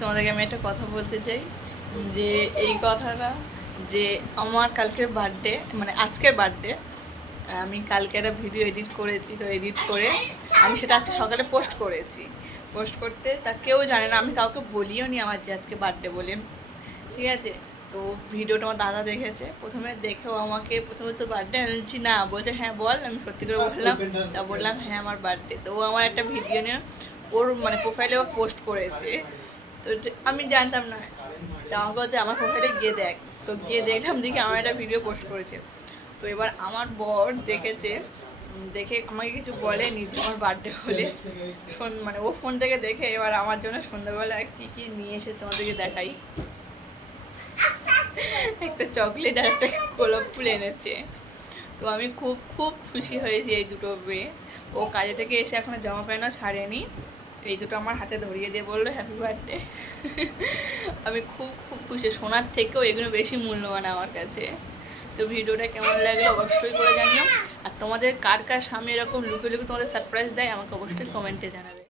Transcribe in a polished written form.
তোমাদেরকে আমি একটা কথা বলতে চাই যে এই কথাটা যে আমার কালকের বার্থডে মানে আজকের বার্থডে। আমি কালকে একটা ভিডিও এডিট করেছি, তো এডিট করে আমি সেটা আজকে সকালে পোস্ট করেছি। পোস্ট করতে তা কেউ জানে না, আমি কাউকে বলিও নি আমার যে আজকে বার্থডে বলে, ঠিক আছে। তো ভিডিওটা আমার দাদা দেখেছে, প্রথমে দেখেও আমাকে প্রথমে তো বার্থডে এনেছি না, বলছে হ্যাঁ বল। আমি সত্যি করে বললাম, তা বললাম হ্যাঁ আমার বার্থডে। তো ও আমার একটা ভিডিও নিয়ে ওর মানে প্রোফাইলে ও পোস্ট করেছে। তো আমি জানতাম না, তো আমাকে হচ্ছে আমার প্রোফাইলে গিয়ে দেখ। তো গিয়ে দেখলাম, দেখি আমার একটা ভিডিও পোস্ট করেছে। তো এবার আমার বর দেখেছে, দেখে আমাকে কিছু বলেনি যে আমার বার্থডে হলে ফোন মানে ও ফোন থেকে দেখে এবার আমার জন্য সন্ধ্যাবেলা কী কী নিয়ে এসে তোমাদেরকে দেখাই। একটা চকলেট আর একটা গোলাপ ফুল এনেছে। তো আমি খুব খুব খুশি হয়েছি এই দুটো পেয়ে। ও কাজে থেকে এসে এখনো জামা প্যান্টও ছাড়েনি, এই দুটো আমার হাতে ধরিয়ে দিয়ে বললো হ্যাপি বার্থডে। আমি খুব খুব খুশি, সোনার থেকেও এগুলো বেশি মূল্যবান আমার কাছে। তো ভিডিওটা কেমন লাগলো অবশ্যই করে জানিও। আর তোমাদের কার কার সামনে এরকম লুকিয়ে লুকিয়ে তোমাদের সারপ্রাইজ দেয় আমাকে অবশ্যই কমেন্টে জানাবে।